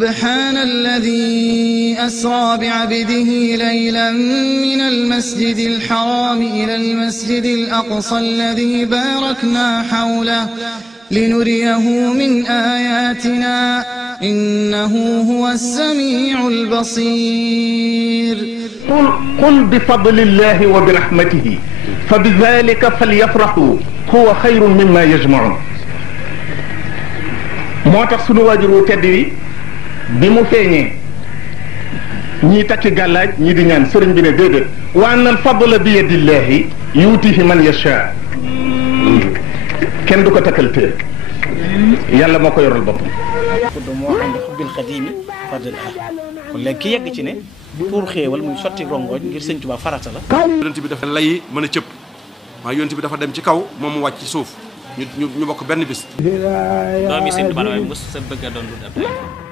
سبحان الذي أسرى بعبده ليلا من المسجد الحرام إلى المسجد الأقصى الذي باركنا حوله لنريه من آياتنا إنه هو السميع البصير قل بفضل الله وبرحمته فبذلك فليفرحوا هو خير مما يجمعون موتاخ سونو واجورو تيدي bi mu feeñee ñii takki gàllaaj ñii di ñaan sëriñ bi ne déedéet wa anna al fadla bi yadillahi yuutihi man yasha kenn du ko takkal téer yàlla moo ko yoral boppam kudd moo xam ne xubbil xadiimi fadl kon léegi ki yegg ci ne pour xéewal muy sotti rongoñ ngir sëñ Tuubaa farata la yonent bi dafa lay mën a cëpp waaye yonent bi dafa dem ci kaw moom mu wàcc ci suuf ñu bokk benn bis doomi sëñ Tuubaa waaye mos sa bëgg a doon lu